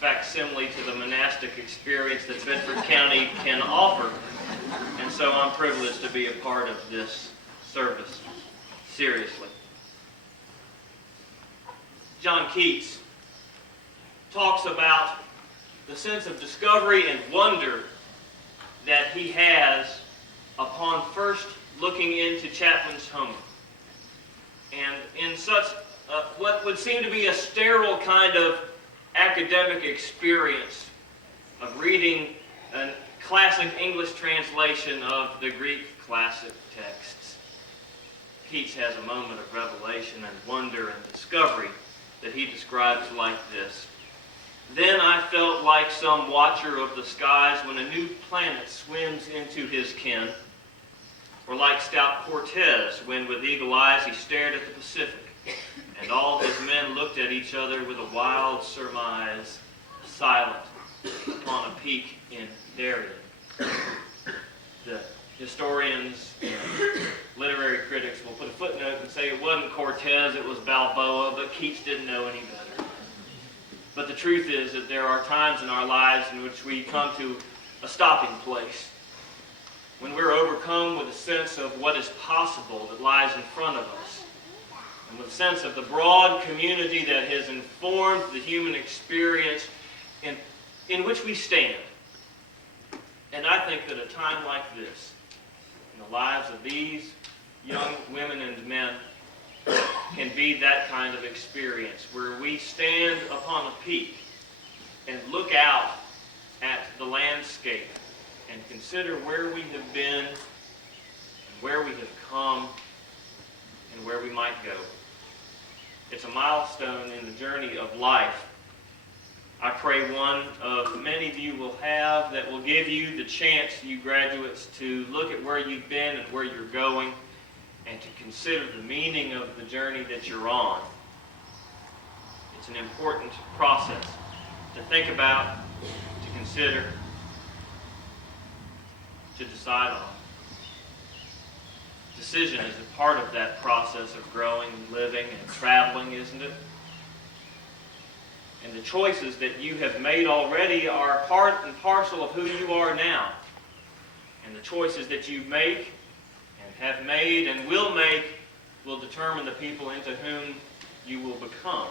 Facsimile to the monastic experience that Bedford County can offer, and so I'm privileged to be a part of this service. Seriously. John Keats talks about the sense of discovery and wonder that he has upon first looking into Chapman's home. And in such what would seem to be a sterile kind of academic experience of reading a classic English translation of the Greek classic texts, Keats has a moment of revelation and wonder and discovery that he describes like this. Then I felt like some watcher of the skies when a new planet swims into his ken, or like stout Cortez when with eagle eyes he stared at the Pacific, and all his men looked at each other with a wild surmise, silent upon a peak in Darien. The historians and literary critics will put a footnote and say it wasn't Cortez, it was Balboa, but Keats didn't know any better. But the truth is that there are times in our lives in which we come to a stopping place, when we're overcome with a sense of what is possible that lies in front of us, and with a sense of the broad community that has informed the human experience in which we stand. And I think that a time like this, in the lives of these young women and men, can be that kind of experience, where we stand upon a peak and look out at the landscape and consider where we have been, and where we have come, and where we might go. It's a milestone in the journey of life. I pray one of many that you will have that will give you the chance, you graduates, to look at where you've been and where you're going, and to consider the meaning of the journey that you're on. It's an important process to think about, to consider, to decide on. Decision is a part of that process of growing, living, and traveling, isn't it? And the choices that you have made already are part and parcel of who you are now. And the choices that you make and have made and will make will determine the people into whom you will become.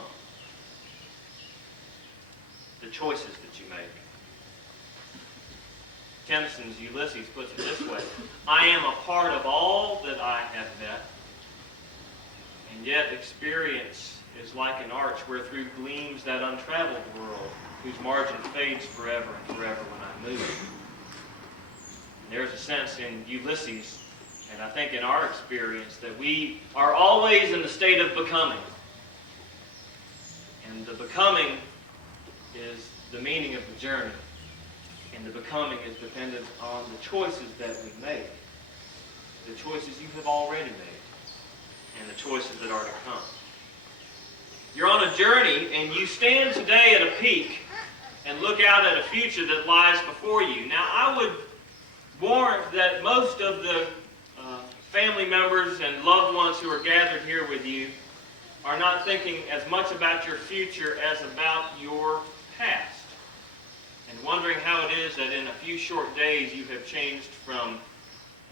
The choices that you make. Tennyson's Ulysses puts it this way: I am a part of all that I have met, and yet experience is like an arch where through gleams that untraveled world, whose margin fades forever and forever when I move. And there's a sense in Ulysses, and I think in our experience, that we are always in the state of becoming. And the becoming is the meaning of the journey. And the becoming is dependent on the choices that we make, the choices you have already made, and the choices that are to come. You're on a journey, and you stand today at a peak and look out at a future that lies before you. Now, I would warrant that most of the family members and loved ones who are gathered here with you are not thinking as much about your future as about your past, and wondering how it is that in a few short days you have changed from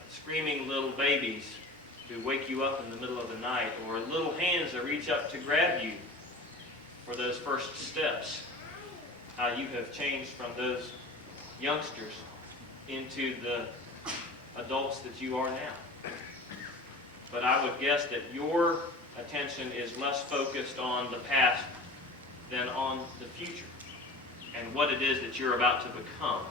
screaming little babies who wake you up in the middle of the night, or little hands that reach up to grab you for those first steps. How you have changed from those youngsters into the adults that you are now. But I would guess that your attention is less focused on the past than on the future and what it is that you're about to become.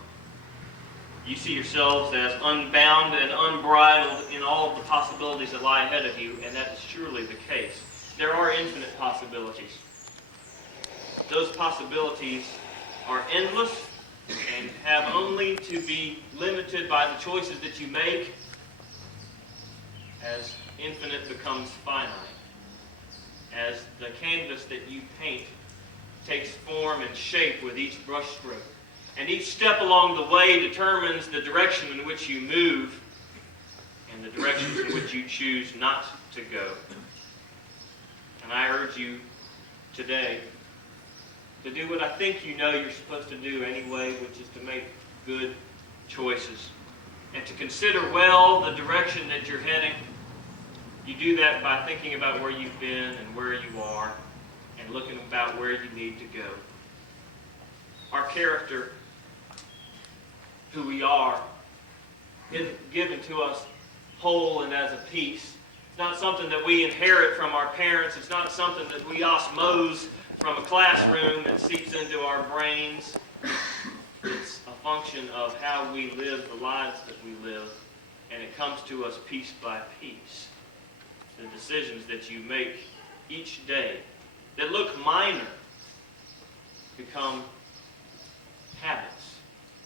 You see yourselves as unbound and unbridled in all of the possibilities that lie ahead of you, and that is surely the case. There are infinite possibilities. Those possibilities are endless and have only to be limited by the choices that you make as infinite becomes finite. As the canvas that you paint takes form and shape with each brushstroke. And each step along the way determines the direction in which you move and the directions in which you choose not to go. And I urge you today to do what I think you know you're supposed to do anyway, which is to make good choices and to consider well the direction that you're heading. You do that by thinking about where you've been and where you are and looking about where you need to go. Our character, who we are, isn't given to us whole and as a piece. It's not something that we inherit from our parents. It's not something that we osmose from a classroom that seeps into our brains. It's a function of how we live the lives that we live, and it comes to us piece by piece. The decisions that you make each day that look minor become habits,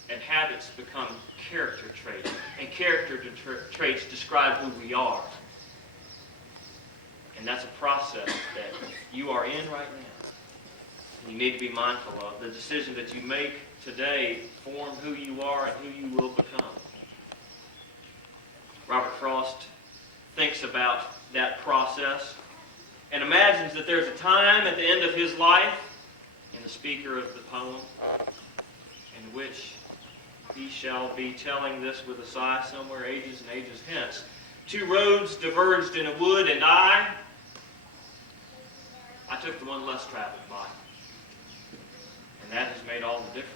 and habits become character traits, and character traits describe who we are. And that's a process that you are in right now. You need to be mindful of. The decision that you make today form who you are and who you will become. Robert Frost thinks about that process and imagines that there's a time at the end of his life, in the speaker of the poem, in which he shall be telling this with a sigh somewhere ages and ages hence. 2 roads diverged in a wood, and I took the one less traveled by. And that has made all the difference.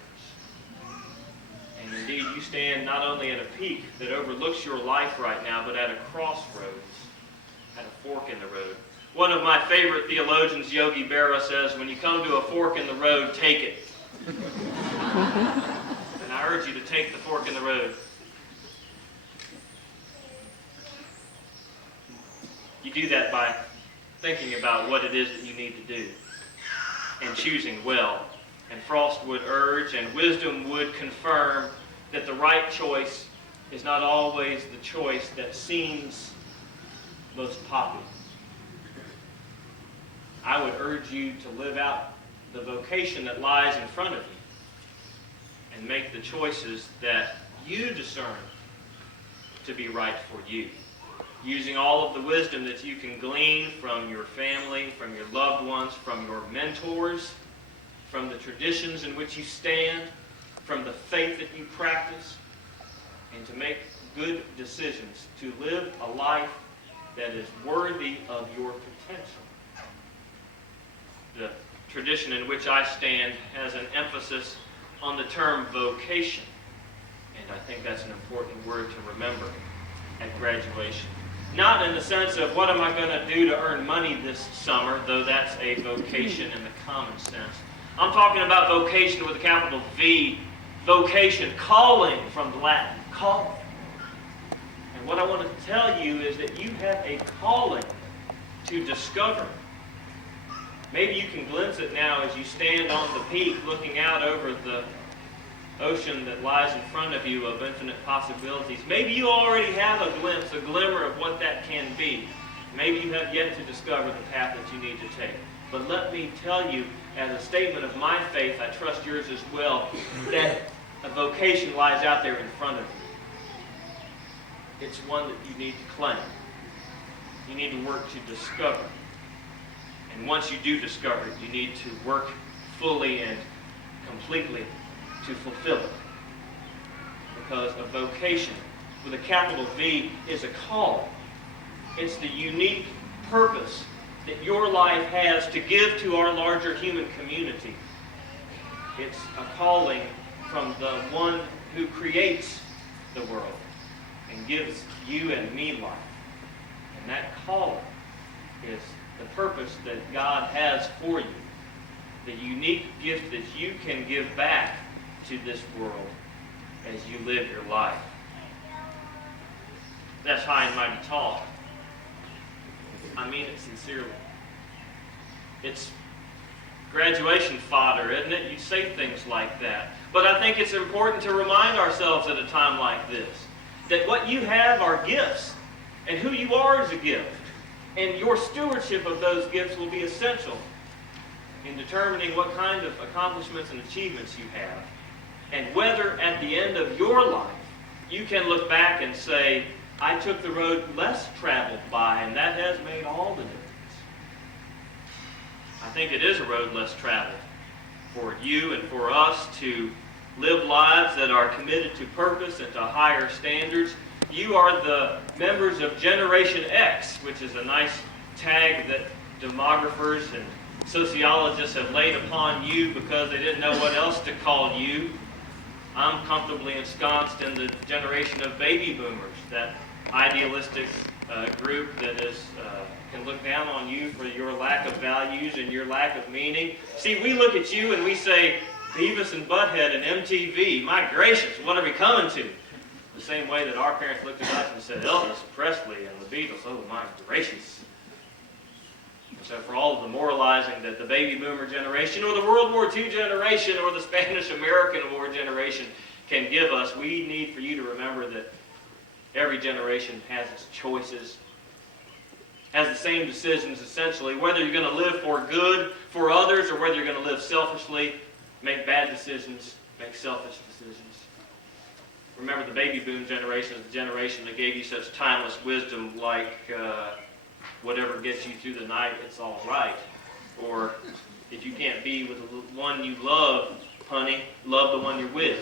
And indeed, you stand not only at a peak that overlooks your life right now, but at a crossroads, at a fork in the road. One of my favorite theologians, Yogi Berra, says, when you come to a fork in the road, take it. And I urge you to take the fork in the road. You do that by thinking about what it is that you need to do and choosing well. And Frost would urge, and wisdom would confirm, that the right choice is not always the choice that seems most popular. I would urge you to live out the vocation that lies in front of you and make the choices that you discern to be right for you, using all of the wisdom that you can glean from your family, from your loved ones, from your mentors, from the traditions in which you stand, from the faith that you practice, and to make good decisions, to live a life that is worthy of your potential. The tradition in which I stand has an emphasis on the term vocation, and I think that's an important word to remember at graduation. Not in the sense of what am I going to do to earn money this summer, though that's a vocation in the common sense. I'm talking about vocation with a capital V, vocation, calling from the Latin, calling. And what I want to tell you is that you have a calling to discover. Maybe you can glimpse it now as you stand on the peak looking out over the ocean that lies in front of you of infinite possibilities. Maybe you already have a glimpse, a glimmer of what that can be. Maybe you have yet to discover the path that you need to take. But let me tell you, as a statement of my faith, I trust yours as well, that a vocation lies out there in front of you. It's one that you need to claim. You need to work to discover. And once you do discover it, you need to work fully and completely to fulfill it. Because a vocation, with a capital V, is a call. It's the unique purpose that your life has to give to our larger human community. It's a calling from the one who creates the world and gives you and me life. And that calling is the purpose that God has for you. The unique gift that you can give back to this world as you live your life. That's high and mighty talk. I mean it sincerely. It's graduation fodder, isn't it? You say things like that. But I think it's important to remind ourselves at a time like this that what you have are gifts, and who you are is a gift. And your stewardship of those gifts will be essential in determining what kind of accomplishments and achievements you have, and whether at the end of your life you can look back and say, I took the road less traveled by, and that has made all the difference. I think it is a road less traveled for you and for us to live lives that are committed to purpose and to higher standards. You are the members of Generation X, which is a nice tag that demographers and sociologists have laid upon you because they didn't know what else to call you. I'm comfortably ensconced in the generation of baby boomers, that idealistic group that is can look down on you for your lack of values and your lack of meaning. See, we look at you and we say, Beavis and Butthead and MTV, my gracious, what are we coming to? The same way that our parents looked at us and said, Elvis Presley and the Beatles, oh my gracious. And so for all of the moralizing that the baby boomer generation or the World War II generation or the Spanish-American War generation can give us, we need for you to remember that every generation has its choices, has the same decisions essentially, whether you're going to live for good for others or whether you're going to live selfishly, make bad decisions, make selfish decisions. Remember, the baby boom generation is the generation that gave you such timeless wisdom like whatever gets you through the night, it's all right. Or if you can't be with the one you love, honey, love the one you're with.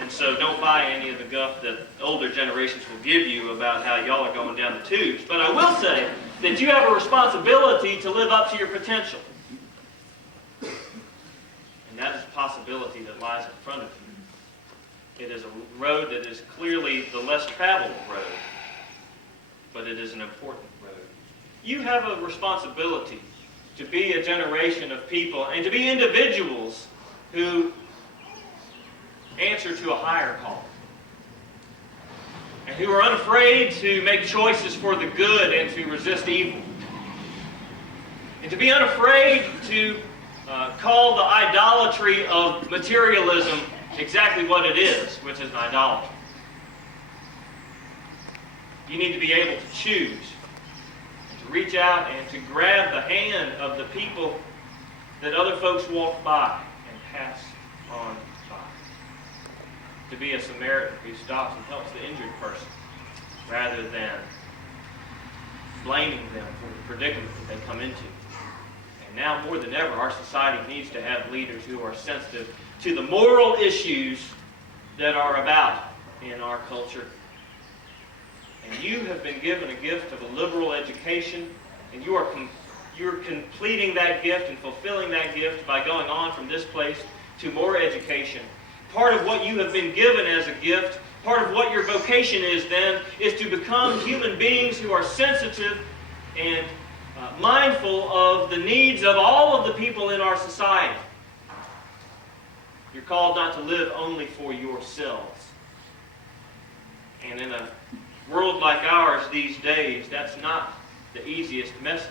And so don't buy any of the guff that older generations will give you about how y'all are going down the tubes. But I will say that you have a responsibility to live up to your potential. And that is a possibility that lies in front of you. It is a road that is clearly the less traveled road, but it is an important road. You have a responsibility to be a generation of people and to be individuals who answer to a higher call and who are unafraid to make choices for the good and to resist evil. And to be unafraid to call the idolatry of materialism exactly what it is, which is an idolatry. You need to be able to choose, to reach out and to grab the hand of the people that other folks walk by and pass on by. To be a Samaritan who stops and helps the injured person rather than blaming them for the predicament that they come into. And now more than ever, our society needs to have leaders who are sensitive to the moral issues that are about in our culture. And you have been given a gift of a liberal education, and you're completing that gift and fulfilling that gift by going on from this place to more education. Part of what you have been given as a gift, part of what your vocation is then, is to become human beings who are sensitive and mindful of the needs of all of the people in our society. You're called not to live only for yourselves. And in a world like ours these days, that's not the easiest message,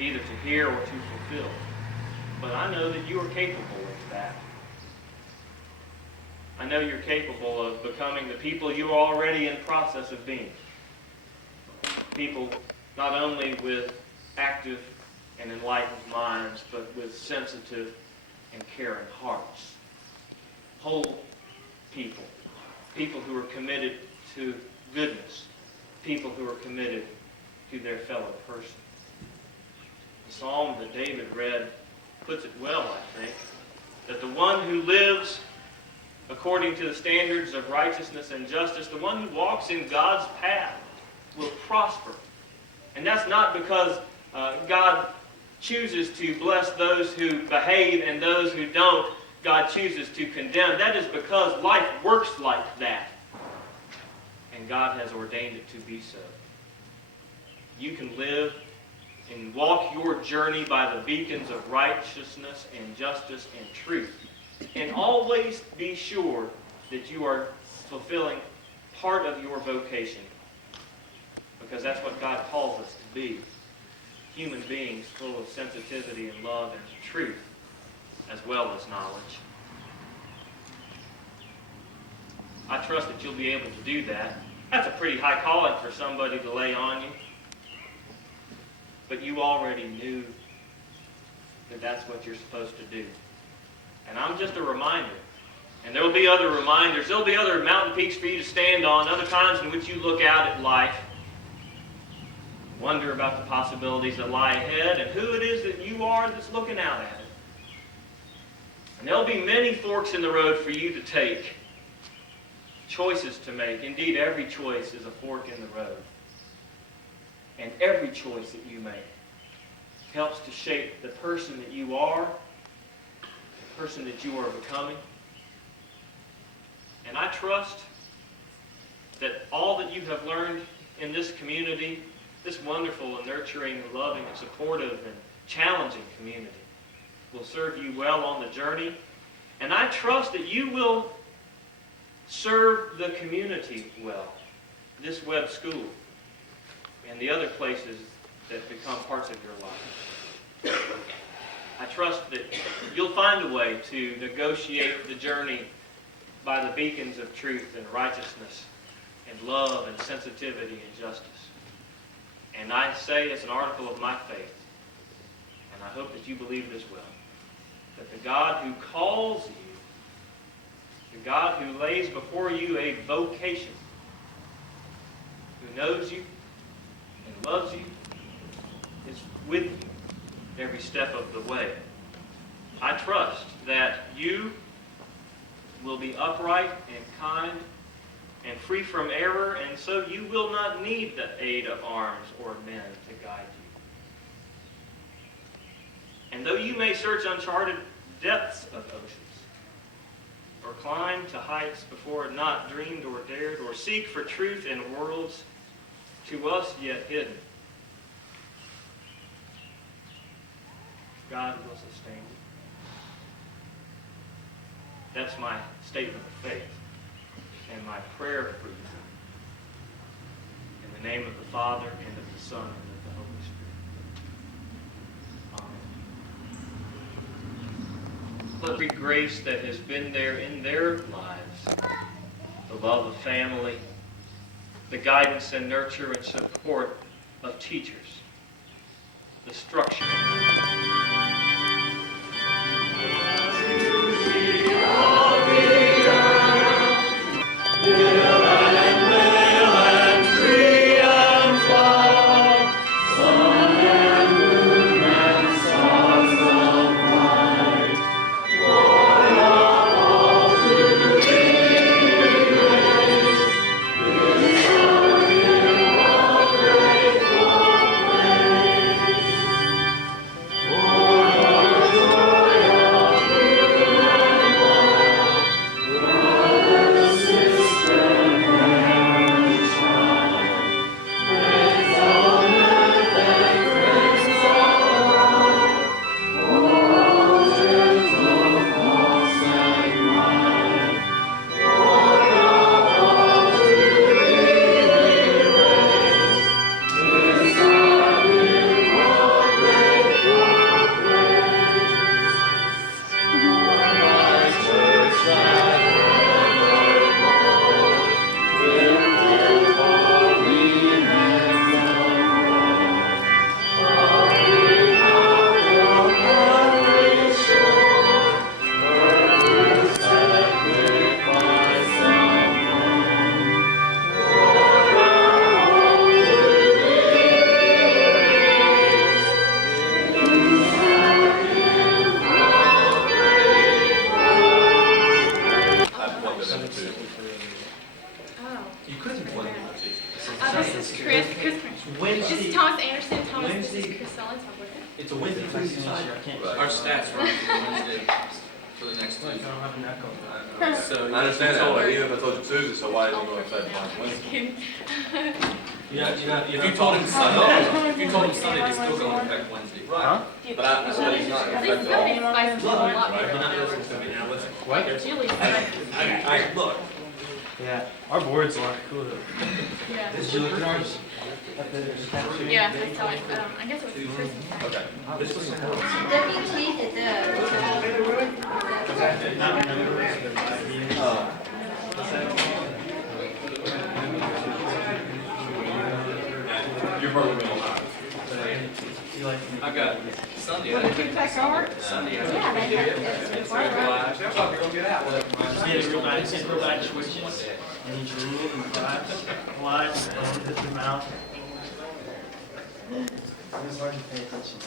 either to hear or to fulfill. But I know that you are capable of that. I know you're capable of becoming the people you are already in process of being. People not only with active and enlightened minds, but with sensitive and caring hearts. Whole people. People who are committed to goodness. People who are committed to their fellow person. The psalm that David read puts it well, I think, that the one who lives according to the standards of righteousness and justice, the one who walks in God's path, will prosper. And that's not because God chooses to bless those who behave and those who don't, God chooses to condemn. That is because life works like that. And God has ordained it to be so. You can live and walk your journey by the beacons of righteousness and justice and truth. And always be sure that you are fulfilling part of your vocation. Because that's what God calls us to be. Human beings full of sensitivity and love and truth, as well as knowledge. I trust that you'll be able to do that. That's a pretty high calling for somebody to lay on you. But you already knew that that's what you're supposed to do. And I'm just a reminder. And there will be other reminders. There will be other mountain peaks for you to stand on, other times in which you look out at life, wonder about the possibilities that lie ahead, and who it is that you are that's looking out at it. And there will be many forks in the road for you to take, choices to make. Indeed, every choice is a fork in the road. And every choice that you make helps to shape the person that you are, the person that you are becoming. And I trust that all that you have learned in this community, this wonderful and nurturing and loving and supportive and challenging community, will serve you well on the journey. And I trust that you will serve the community well, this Webb School, and the other places that become parts of your life. I trust that you'll find a way to negotiate the journey by the beacons of truth and righteousness and love and sensitivity and justice. And I say as an article of my faith, and I hope that you believe this well, that the God who calls you, the God who lays before you a vocation, who knows you and loves you, is with you every step of the way. I trust that you will be upright and kind and free from error, and so you will not need the aid of arms or men to guide you. And though you may search uncharted depths of oceans, or climb to heights before not dreamed or dared, or seek for truth in worlds to us yet hidden, God will sustain you. That's my statement of faith and my prayer for you. In the name of the Father, and of the Son, and of the Holy Spirit. Amen. Let the grace that has been there in their lives, the love of family, the guidance and nurture and support of teachers, the structure. Oh two. Oh. You could have won. This is Chris. This Wednesday. is Thomas Anderson. Thomas, this Wednesday. is Chris Sullivan. Talk with him. It's a Wednesday, Tuesday, Friday. Our stats run for Wednesday for the next I Tuesday. don't have an echo. So I understand that, but even if I told you Tuesday, so why didn't you go upside down Wednesday? if you told him Sunday, if you told him Sunday, it's still going to affect Wednesday. Right. But I said he's not At least affected something all. spices it a lot Right, better you're not than listening to me now, listen. What? Chili spices. Alright, look. Yeah, our board's a lot cooler. Yeah. Did you look at ours? At the cafeteria? Yeah, I saw it. I guess it was Chris. Okay. This was important. WT did You're probably going to I got Sunday. Sunday. Yeah, they have it. Get real bad switches. And you drool and fly, and hit your mouth. It's hard to pay attention.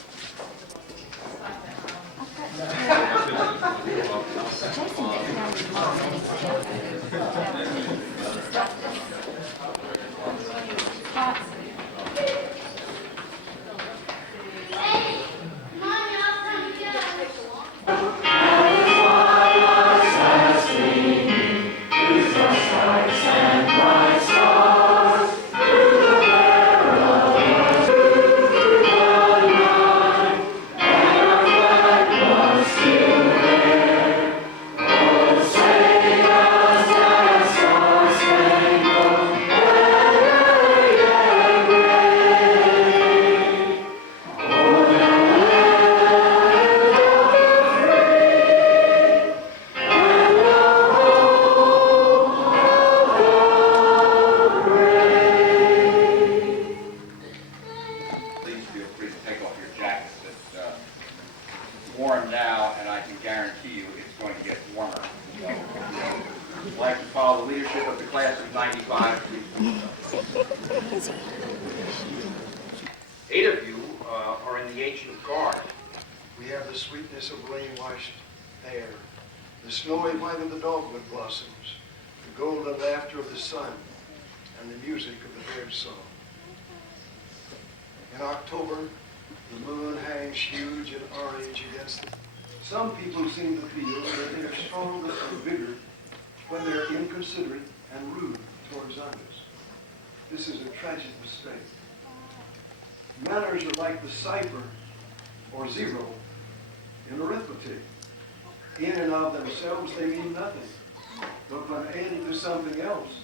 Please feel free to take off your jackets. It's warm now, and I can guarantee you it's going to get warmer. So, if you'd like to follow the leadership of the class of '95, please. 8 of you are in the ancient guard. We have the sweetness of rain-washed air, the snowy white of the dogwood blossoms, the golden laughter of the sun, and the music of the bird's song. In October, the moon hangs huge and orange against them. Some people seem to feel that they are strongest and bigger when they are inconsiderate and rude towards others. This is a tragic mistake. Manners are like the cipher or zero in arithmetic. In and of themselves, they mean nothing. But when added to something else,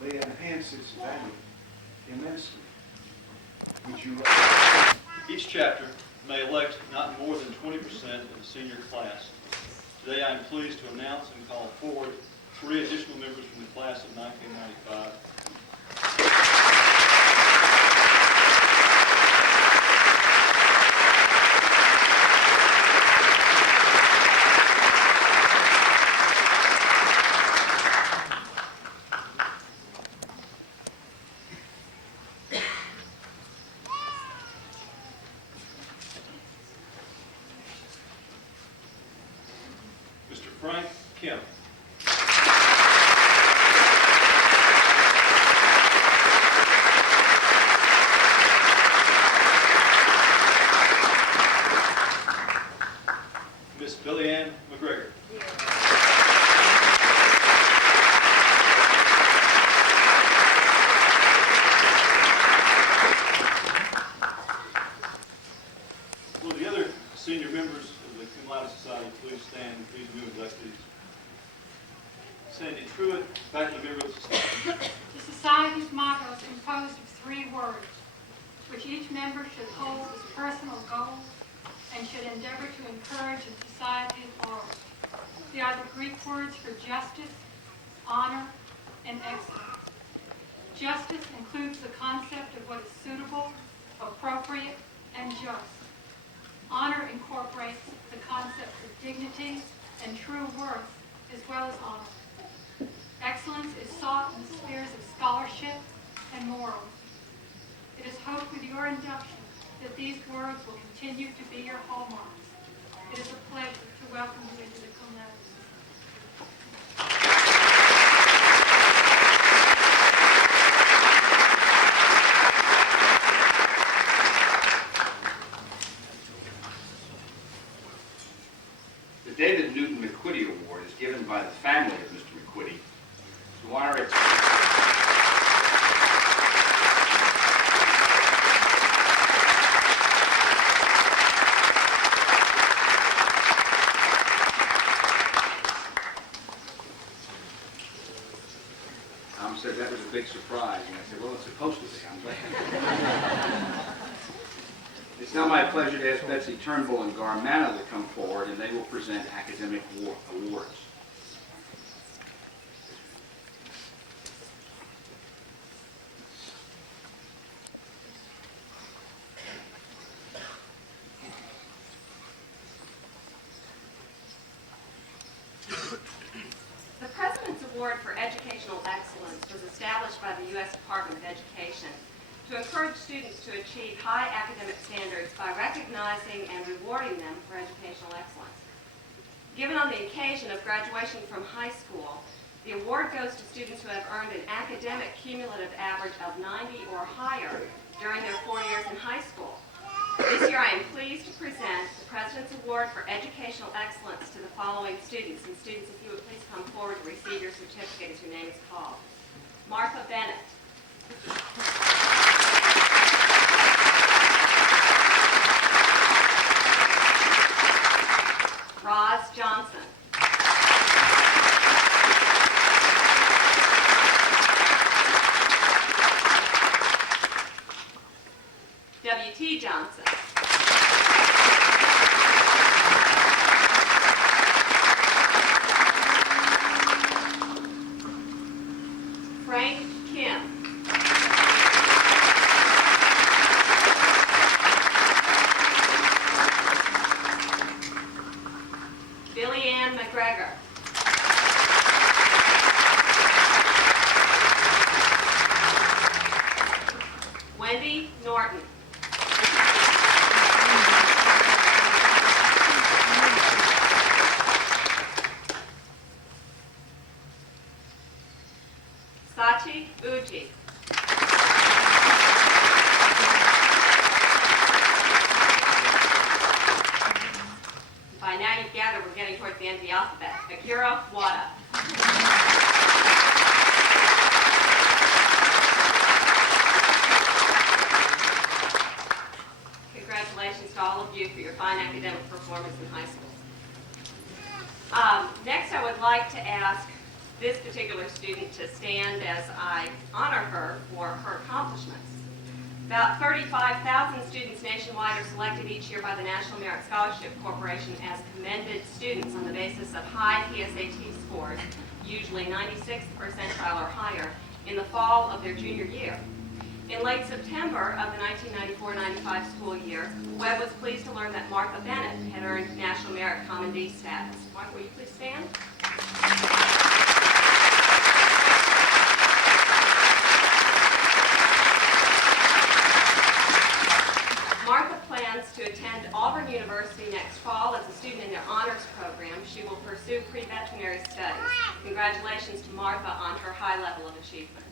they enhance its value immensely. Would you Each chapter may elect not more than 20% of the senior class. Today I am pleased to announce and call forward 3 additional members from the class of 1995. Mr. Frank Kemp. Miss Billy Ann McGregor. Will the other senior members of the Cum Laude Society please stand and please move inductees? Sandy Truitt, faculty member of the society. The Society's motto is composed of 3 words, which each member should hold as personal goals and should endeavor to encourage in society at large. They are the Greek words for justice, honor, and excellence. Justice includes the concept of what is suitable, appropriate, and just. Honor incorporates the concepts of dignity and true worth, as well as honor. Excellence is sought in the spheres of scholarship and morals. It is hoped with your induction that these words will continue to be your hallmarks. It is a pleasure to welcome you into the Cum Laude Society. given by the family of Mr. McQuitty to honor its Tom said that was a big surprise, and I said, well, it's supposed to be. I'm glad. It's now my pleasure to ask Betsy Turnbull and Gar Manna to come forward, and they will present academic awards. The President's Award for Educational Excellence was established by the U.S. Department of Education to encourage students to achieve high academic standards by recognizing and rewarding them for educational excellence. Given on the occasion of graduation from high school, the award goes to students who have earned an academic cumulative average of 90 or higher during their 4 years in high school. This year I am pleased to present the President's Award for Educational Excellence to the following students. And students, if you would please come forward to receive your certificate as your name is called. Martha Bennett. Roz Johnson. W.T. Johnson. Frank Kim. Billy Ann McGregor. Wendy Norton. Sachi Uji. By now you've gathered we're getting towards the end of the alphabet. Akira Wada. Congratulations to all of you for your fine academic performance in high school. Next I would like to ask this particular student to stand as I honor her for her accomplishments. About 35,000 students nationwide are selected each year by the National Merit Scholarship Corporation as commended students on the basis of high PSAT scores, usually 96th percentile or higher, in the fall of their junior year. In late September of the 1994-95 school year, Webb was pleased to learn that Martha Bennett had earned National Merit Commendee status. Martha, will you please stand? Martha plans to attend Auburn University next fall as a student in their honors program. She will pursue pre-veterinary studies. Congratulations to Martha on her high level of achievement.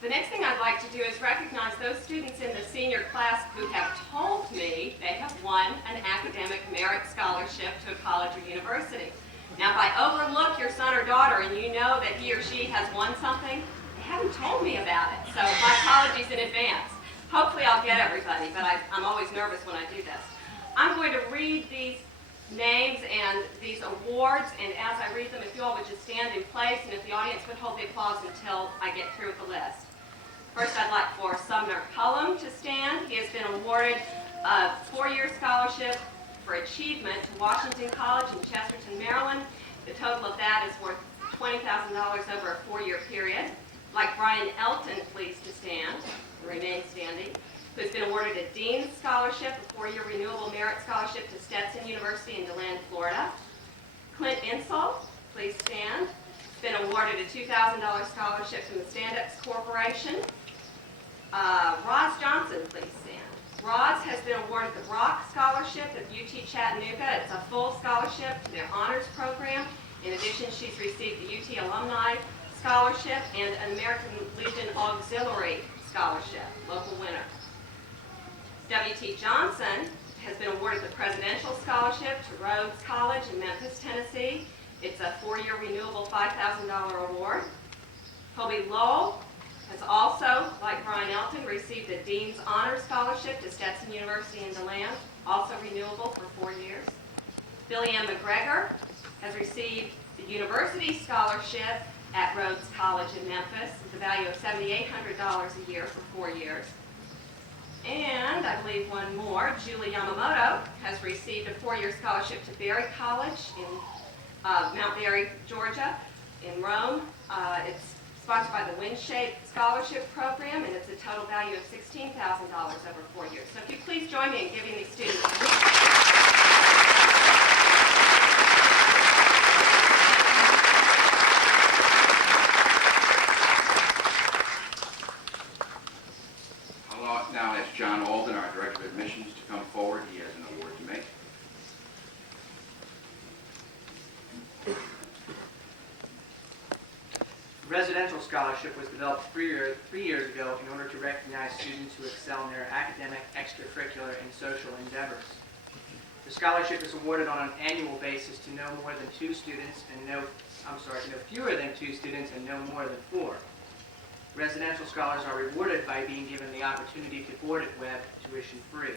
The next thing I'd like to do is recognize those students in the senior class who have told me they have won an academic merit scholarship to a college or university. Now, if I overlook your son or daughter and you know that he or she has won something, they haven't told me about it. So my apologies in advance. Hopefully I'll get everybody, but I'm always nervous when I do this. I'm going to read these names and these awards, and as I read them, if you all would just stand in place, and if the audience would hold the applause until I get through with the list. First, I'd like for Sumner Cullum to stand. He has been awarded a 4-year scholarship for achievement to Washington College in Chesterton, Maryland. The total of that is worth $20,000 over a 4-year period. I'd like Brian Elton, please, to stand and remain standing, who has been awarded a Dean's Scholarship, a 4-year renewable merit scholarship to Stetson University in DeLand, Florida. Clint Insall, please stand. He's been awarded a $2,000 scholarship from the Stand-Ups Corporation. Roz Johnson, please stand. Roz has been awarded the Brock Scholarship at UT Chattanooga. It's a full scholarship to their honors program. In addition, she's received the UT Alumni Scholarship and an American Legion Auxiliary Scholarship, local winner. W.T. Johnson has been awarded the Presidential Scholarship to Rhodes College in Memphis, Tennessee. It's a 4-year renewable $5,000 award. Colby Lowell has also, like Brian Elton, received a Dean's Honor Scholarship to Stetson University in DeLand, also renewable for 4 years. Billy Ann McGregor has received the University Scholarship at Rhodes College in Memphis with a value of $7,800 a year for 4 years. And I believe one more, Julie Yamamoto has received a 4-year scholarship to Berry College in Mount Berry, Georgia, in Rome. It's sponsored by the WindShape Scholarship Program, and it's a total value of $16,000 over 4 years. So if you please join me in giving these students a I'll now ask John Alden, our Director of Admissions, to come forward. He has an award to make. The Residential Scholarship was developed three years ago in order to recognize students who excel in their academic, extracurricular, and social endeavors. The scholarship is awarded on an annual basis to no fewer than 2 students and no more than 4. Residential scholars are rewarded by being given the opportunity to board at Webb tuition-free.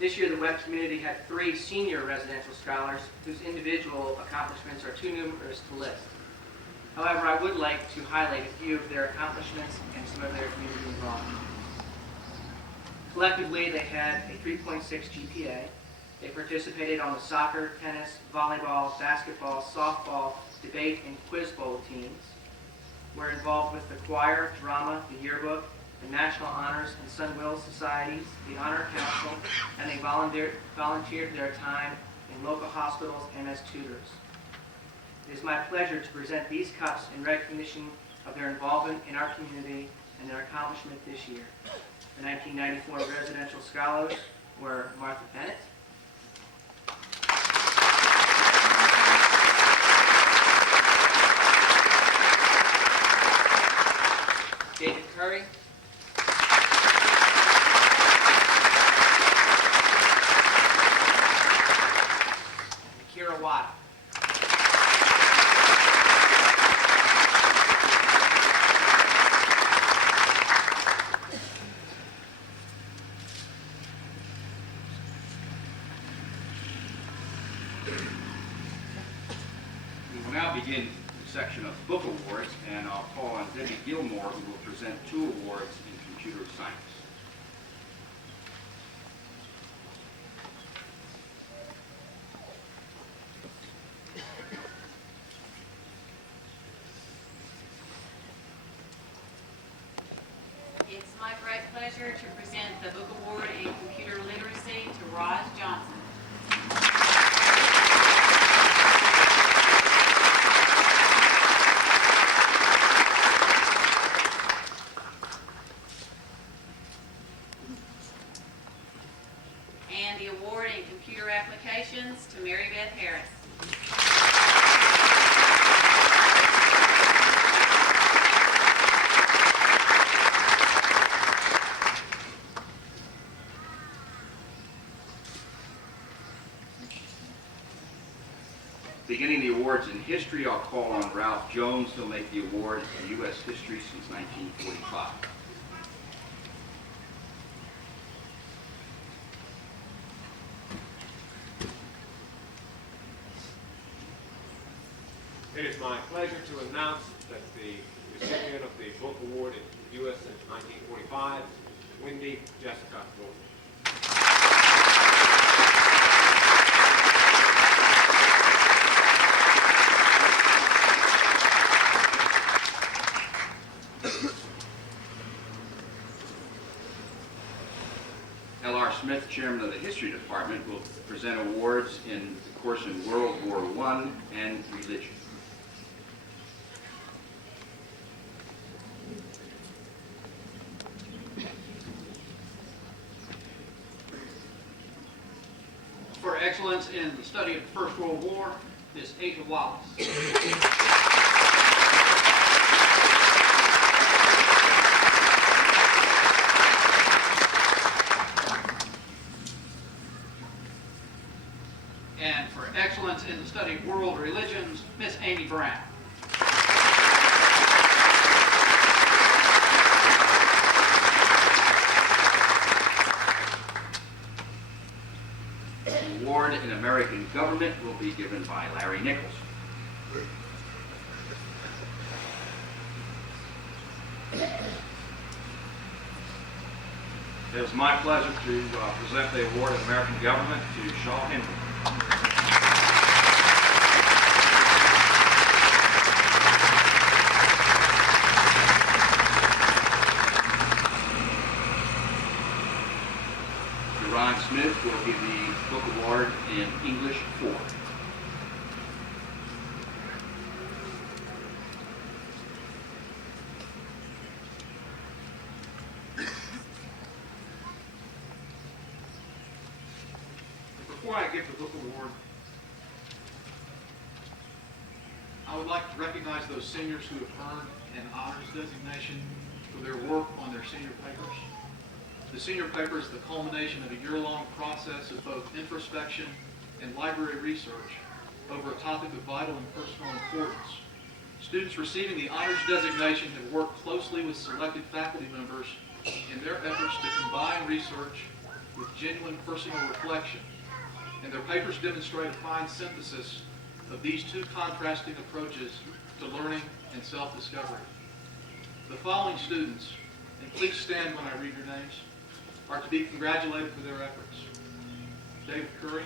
This year, the Webb community had 3 senior residential scholars whose individual accomplishments are too numerous to list. However, I would like to highlight a few of their accomplishments and some of their community involvement. Collectively, they had a 3.6 GPA. They participated on the soccer, tennis, volleyball, basketball, softball, debate, and quiz bowl teams. Were involved with the choir, drama, the yearbook, the National Honors and Sunwell Societies, the Honor Council, and they volunteered their time in local hospitals and as tutors. It is my pleasure to present these cups in recognition of their involvement in our community and their accomplishment this year. The 1994 residential scholars were Martha Bennett, David Curry, Kira Watt. We will now begin the section of book awards, and I'll call on Debbie Gilmore, who will present 2 awards in computer science. It's my great pleasure to present the Book Award in Computer Literacy to Roz Johnson. And the award in Computer Applications to Mary Beth Harris. Beginning the awards in history, I'll call on Ralph Jones. He'll make the award in U.S. history since 1945. It is my pleasure to announce that the recipient of the book award in U.S. since 1945 is Wendy Jessica Gordon. L.R. Smith, Chairman of the History Department, will present awards in the course in World War I and Religion. For excellence in the study of the First World War is Asia Wallace. excellence in the study of world religions, Miss Amy Brown. The award in American government will be given by Larry Nichols. It is my pleasure to present the award of American government to Shaw Henry. Ron Smith will give the book award in English 4. Before I give the book award, I would like to recognize those seniors who have earned an honors designation for their work on their senior papers. The senior paper is the culmination of a year-long process of both introspection and library research over a topic of vital and personal importance. Students receiving the honors designation have worked closely with selected faculty members in their efforts to combine research with genuine personal reflection, and their papers demonstrate a fine synthesis of these two contrasting approaches to learning and self-discovery. The following students, and please stand when I read your names, are to be congratulated for their efforts. David Curry.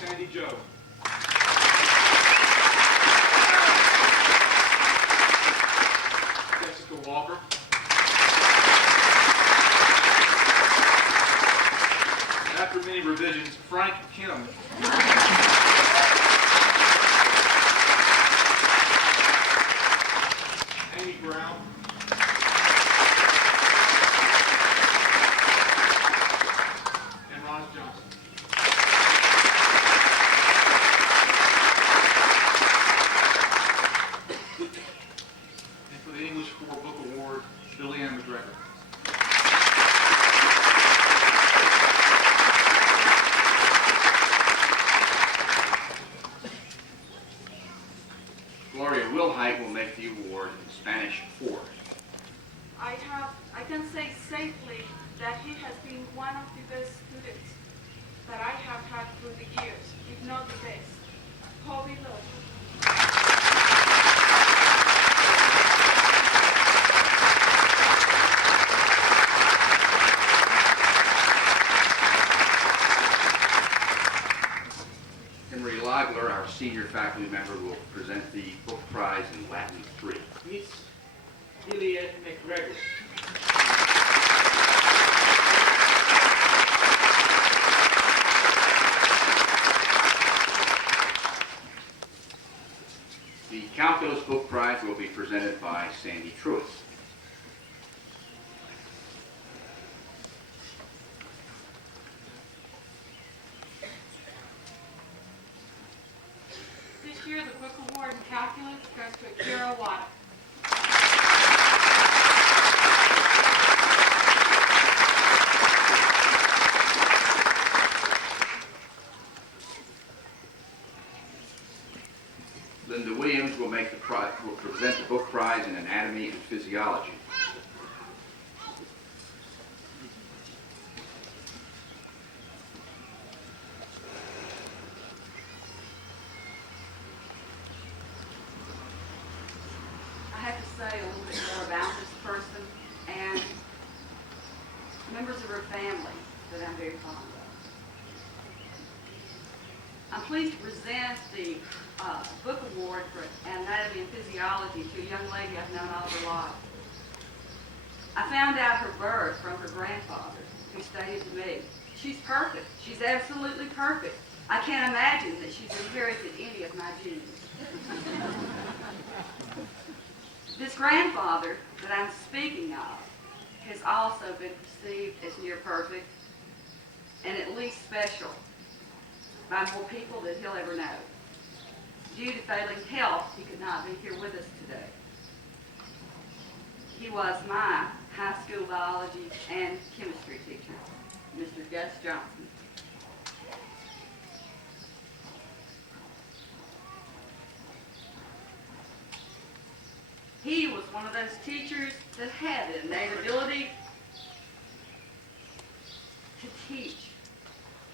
Sandy Joe. Jessica Walker. After many revisions, Frank Kim. Amy Brown. And Roz Johnson. And for the English 4 book award, Billy Ann McGregor. Gloria Wilhite will make the award in Spanish 4. I can say safely that he has been one of the best students that I have had through the years, if not the best. Hobby love. Henry Lagler, our senior faculty member, will present the book prize in Latin 3. Miss Juliet McGregor. The Calculus book prize will be presented by Sandy Truitt. This year, the book award in calculus goes to Akira Wada. Linda Williams will present the book prize in Anatomy and Physiology. I have to say a little bit more about this person and members of her family that I'm very fond of. I'm pleased to present the book award for Anatomy and Physiology to a young lady I've known all her life. I found out her birth from her grandfather, who stated to me, "She's perfect. She's absolutely perfect. I can't imagine that she's inherited any of my genes." This grandfather that I'm speaking of has also been perceived as near perfect and at least special by more people than he'll ever know. Due to failing health, he could not be here with us today. He was my high school biology and chemistry teacher, Mr. Gus Johnson. He was one of those teachers that had the innate ability to teach,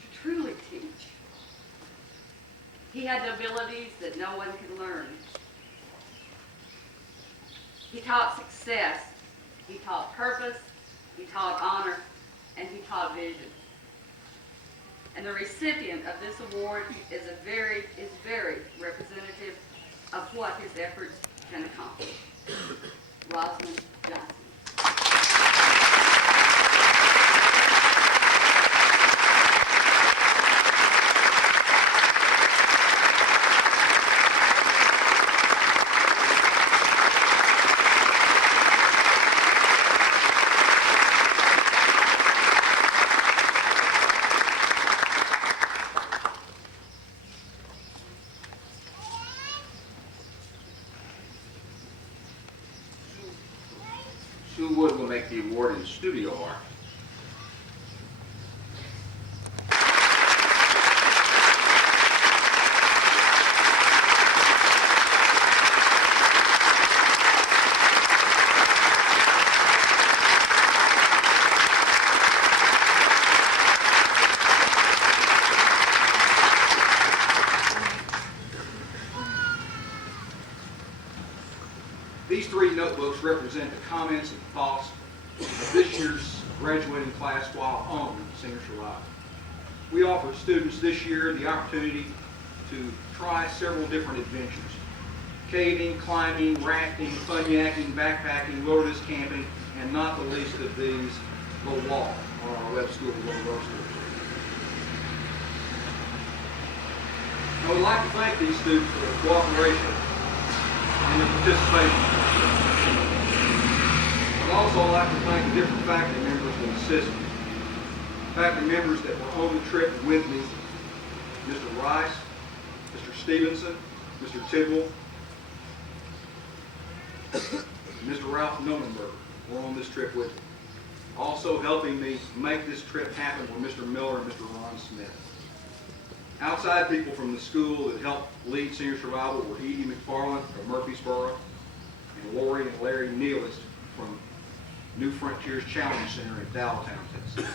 to truly teach. He had the abilities that no one could learn. He taught success, he taught purpose, he taught honor, and he taught vision. And the recipient of this award is very representative of what his efforts can accomplish. Rosalind Johnson. Sue Wood will make the award in studio art. These three notebooks represent the comments and thoughts of this year's graduating class while on Senior Survival. We offered students this year the opportunity to try several different adventures: caving, climbing, rafting, funyaking, backpacking, wilderness camping, and not the least of these, the walk on our Webb School of Little Roasters. I would like to thank these students for their cooperation and their participation. I'd also like to thank the different faculty members that assisted me. Faculty members that were on the trip with me: Mr. Rice, Mr. Stevenson, Mr. Tidwell, Mr. Ralph Nomenberg were on this trip with me. Also helping me make this trip happen were Mr. Miller and Mr. Ron Smith. Outside people from the school that helped lead Senior Survival were Edie McFarland of Murfreesboro and Lori and Larry Nealist from New Frontiers Challenge Center in Dowelltown, Tennessee.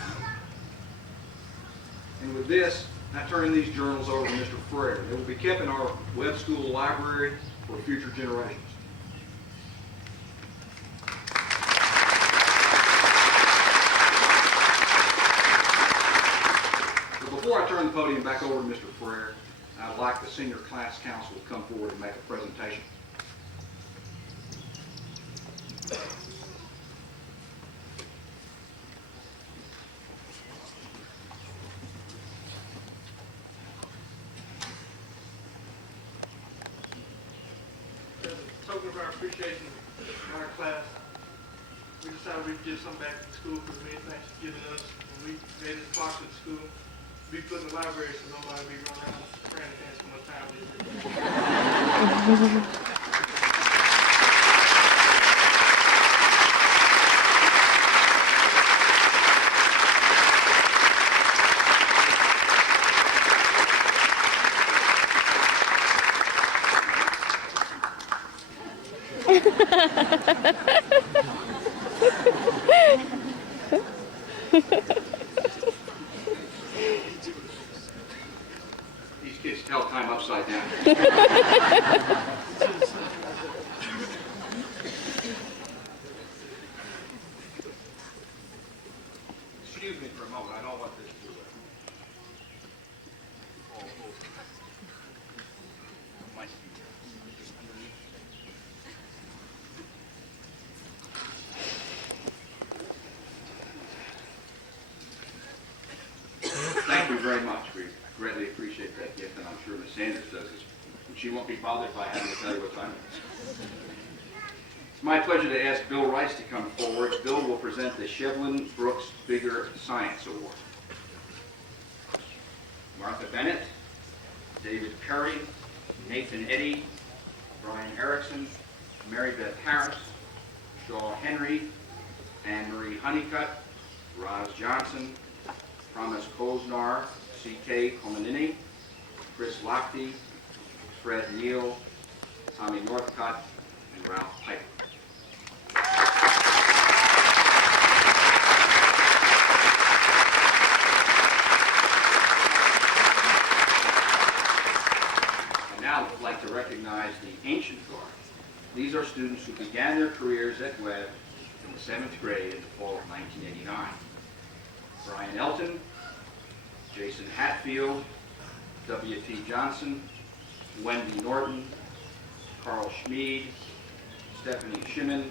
And with this, I turn these journals over to Mr. Frere. They will be kept in our Webb School library for future generations. But before I turn the podium back over to Mr. Frere, I'd like the Senior Class Council to come forward and make a presentation. Token of our appreciation for our class, we decided we'd give something back to the school for the many things it's given us. When we made this box at the school, we put in the library so nobody would be running around trying to dance so much time. These kids tell time upside down. Excuse me for a moment. I don't want this to fall over. My seat. Thank you very much. We greatly appreciate that gift, and I'm sure Miss Sanders does this. And she won't be bothered if I have to tell you what time it is. It's my pleasure to ask Bill Rice to come forward. Bill will present the Shevlin Brooks Bigger Science Award. Martha Bennett, David Perry, Nathan Eddy, Brian Erickson, Mary Beth Harris, Shaw Henry, Anne Marie Honeycutt, Roz Johnson, Thomas Koznar, C.K. Komanini, Chris Lochte, Fred Neal, Tommy Northcott, and Ralph Piper. I now would like to recognize the Ancient Guard. These are students who began their careers at Webb in the 7th grade in the fall of 1989. Brian Elton, Jason Hatfield, W.T. Johnson, Wendy Norton, Carl Schmid, Stephanie Shimon,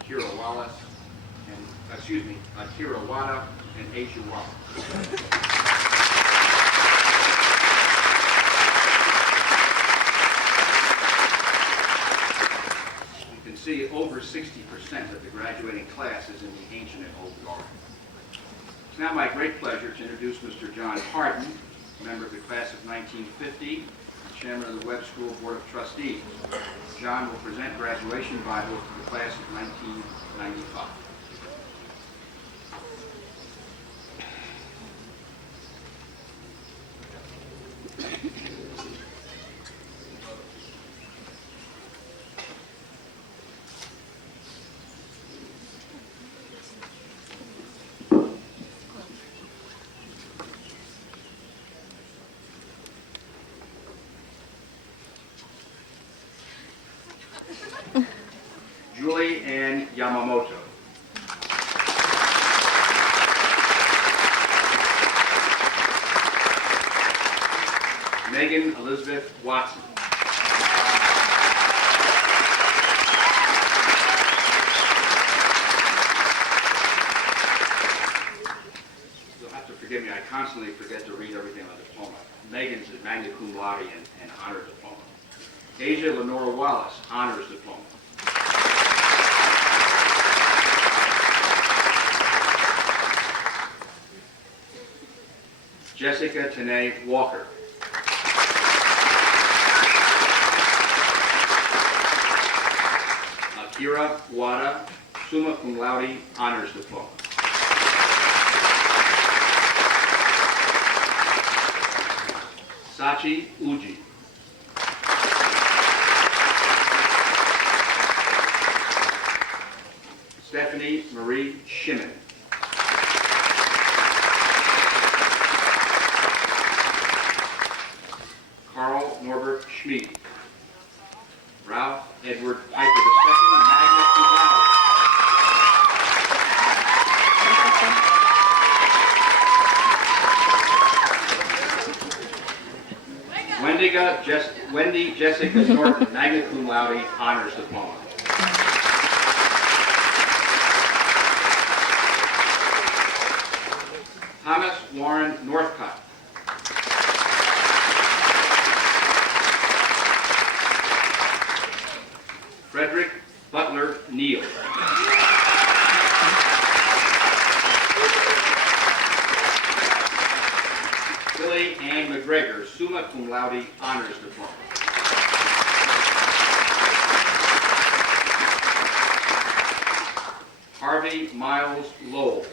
Akira Wada, and Aisha Wada. You can see over 60% of the graduating class is in the Ancient and Old Guard. It's now my great pleasure to introduce Mr. John Harden, a member of the class of 1950, and chairman of the Webb School Board of Trustees. John will present graduation Bibles to the class of 1995. Julie Ann Yamamoto. Megan Elizabeth Watson. You'll have to forgive me, I constantly forget to read everything on the diploma. Megan's is magna cum laude and honors diploma. Asia Lenora Wallace, honors diploma. Jessica Tanae Walker. Akira Wada, summa cum laude, honors diploma. Sachi Uji. Stephanie Marie Shimon. Carl Norbert Schmid. Ralph Edward Piper II, magna cum laude. Wendy Jessica Norton, magna cum laude, honors diploma. Thomas Warren Northcott. Frederick Butler Neal. Billy Ann McGregor, summa cum laude, honors diploma. Harvey Miles Lowell.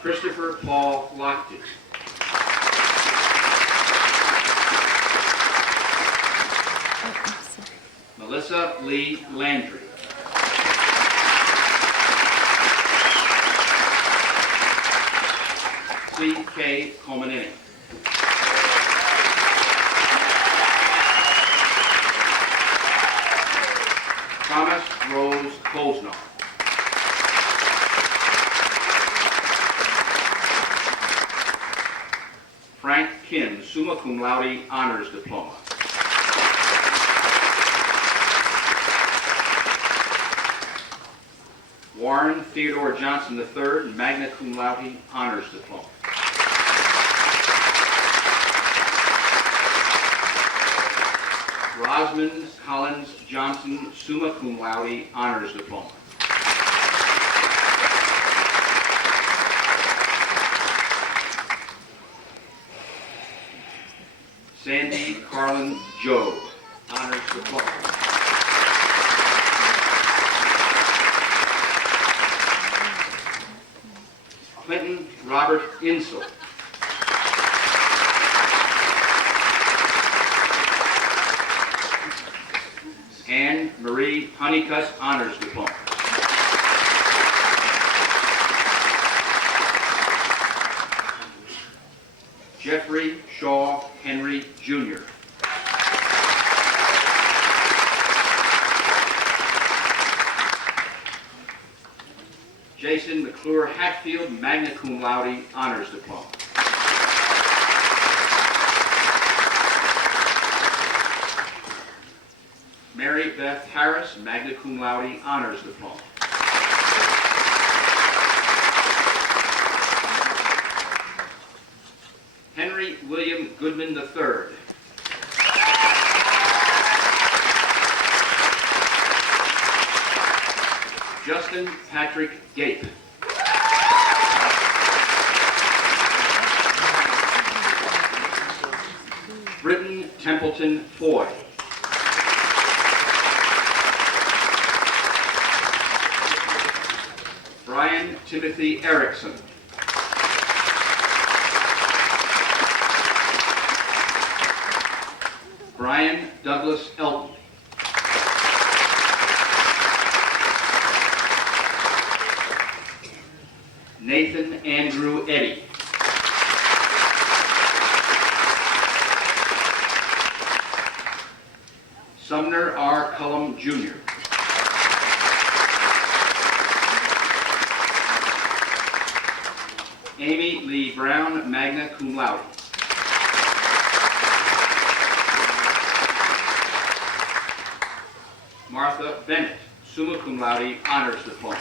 Christopher Paul Lochte. Melissa Lee Landry. C.K. Komanini. Thomas Rose Koznar. Frank Kim, summa cum laude, honors diploma. Warren Theodore Johnson III, magna cum laude, honors diploma. Rosmond Collins Johnson, summa cum laude, honors diploma. Sandy Carlin Job, honors diploma. Clinton Robert Insel. Anne Marie Honeycutt, honors diploma. Jeffrey Shaw Henry, Jr. Jason McClure Hatfield, magna cum laude, honors diploma. Mary Beth Harris, magna cum laude, honors diploma. Henry William Goodman III. Justin Patrick Gape. Britton Templeton Foy. Brian Timothy Erickson. Brian Douglas Elton. Nathan Andrew Eddy. Sumner R. Cullum, Jr. Amy Lee Brown, magna cum laude. Martha Bennett, summa cum laude, honors diploma.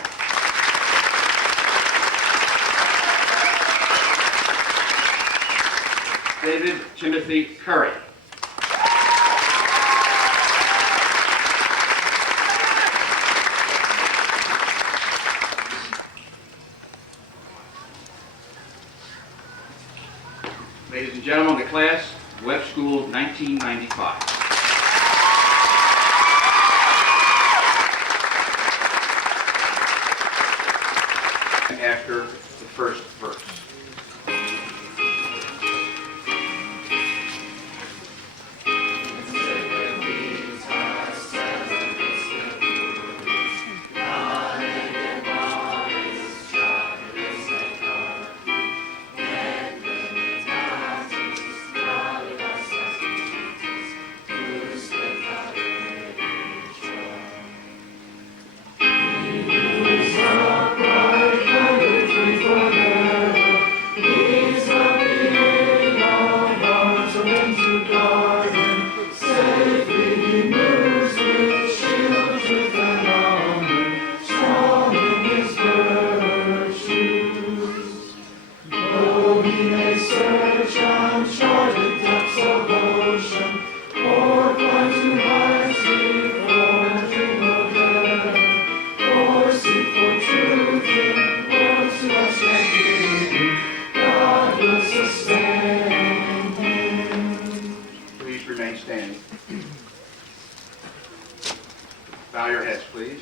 David Timothy Curry. Ladies and gentlemen of the class, Webb School 1995. After the first verse. Please remain standing. Bow your heads, please.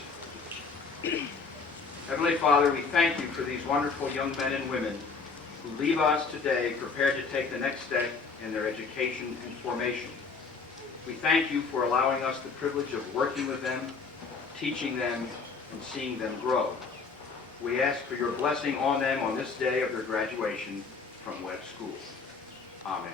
Heavenly Father, we thank you for these wonderful young men and women who leave us today prepared to take the next step in their education and formation. We thank you for allowing us the privilege of working with them, teaching them, and seeing them grow. We ask for your blessing on them on this day of their graduation from Webb School. Amen.